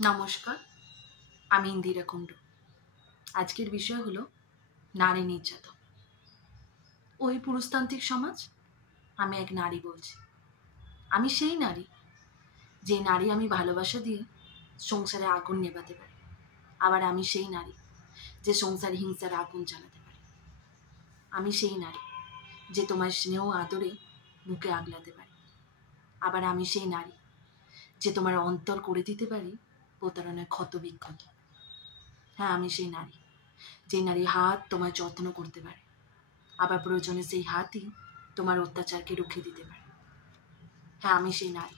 নমস্কার, আমি ইন্দিরা কুণ্ডু। আজকের বিষয় হলো নারী নির্যাতন। ওই পুরুষতান্ত্রিক সমাজ, আমি এক নারী বলছি। আমি সেই নারী, যে নারী আমি ভালোবাসা দিয়ে সংসারে আগুন নেভাতে পারি। আবার আমি সেই নারী, যে সংসারে হিংসার আগুন জ্বালাতে পারি। আমি সেই নারী, যে তোমার স্নেহ আদরে বুকে আগলাতে পারি। আবার আমি সেই নারী, যে তোমার অন্তর করে দিতে পারি প্রতারণায় ক্ষত বিক্ষত। হ্যাঁ, আমি সেই নারী, যে নারী হাত তোমার যত্ন করতে পারে, আবার প্রয়োজনে সেই হাতই তোমার অত্যাচারকে রুখে দিতে পারে। হ্যাঁ, আমি সেই নারী,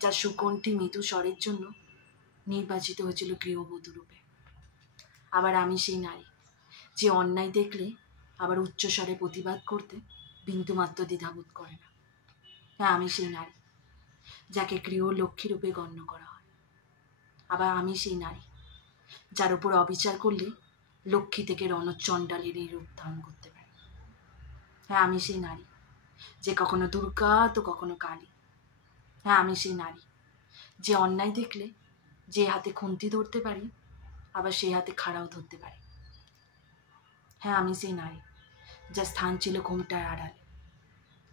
যার সুকণ্ঠী মৃদু স্বরের জন্য নির্বাচিত হয়েছিল গৃহবধূ রূপে। আবার আমি সেই নারী, যে অন্যায় দেখলে আবার উচ্চস্বরে প্রতিবাদ করতে বিন্দুমাত্র দ্বিধাবোধ করে না। হ্যাঁ, আমি সেই নারী, যাকে গৃহলক্ষ্মী রূপে গণ্য করা হয়। আবার আমি সেই নারী, যার উপর অবিচার করলে লক্ষ্মী থেকে রণচণ্ডালের এই রূপ ধারণ করতে পারে। হ্যাঁ, আমি সেই নারী, যে কখনো দুর্গা তো কখনো কালী। হ্যাঁ, আমি সেই নারী, যে অন্যায় দেখলে যে হাতে খুন্তি ধরতে পারি, আবার সেই হাতে খাড়াও ধরতে পারি। হ্যাঁ, আমি সেই নারী, যার স্থান ছিল ঘোমটার আড়ালে।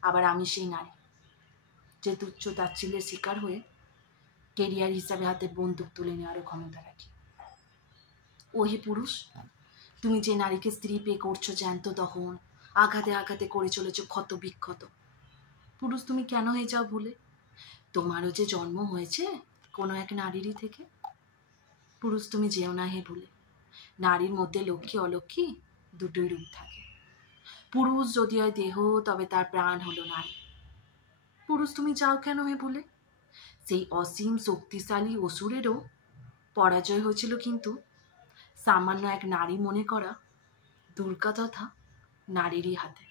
আবার আমি সেই নারী, যে তুচ্ছ তাচ্ছিল্যের শিকার হয়ে কেরিয়ার হিসাবে হাতে বন্দুক তুলে নেওয়ারও ক্ষমতা রাখি। ওহে পুরুষ, তুমি যে নারীকে স্ত্রী পেয়ে করছো জ্যান্ত দহন, আঘাতে আঘাতে করে চলেছ ক্ষত বিক্ষত। পুরুষ, তুমি কেন হয়ে যাও ভুলে? তোমারও যে জন্ম হয়েছে কোনো এক নারীরই থেকে। পুরুষ, তুমি যেও না হে ভুলে, নারীর মধ্যে লক্ষ্মী অলক্ষ্মী দুটোই রূপ থাকে। পুরুষ যদি হয় দেহ, তবে তার প্রাণ হলো নারী। পুরুষ, তুমি যাও কেন হে ভুলে, সেই অসীম শক্তিশালী অসুরেরও পরাজয় হয়েছিল কিন্তু সামান্য এক নারী মনে করা দুর্গা তথা নারীরই হাতে।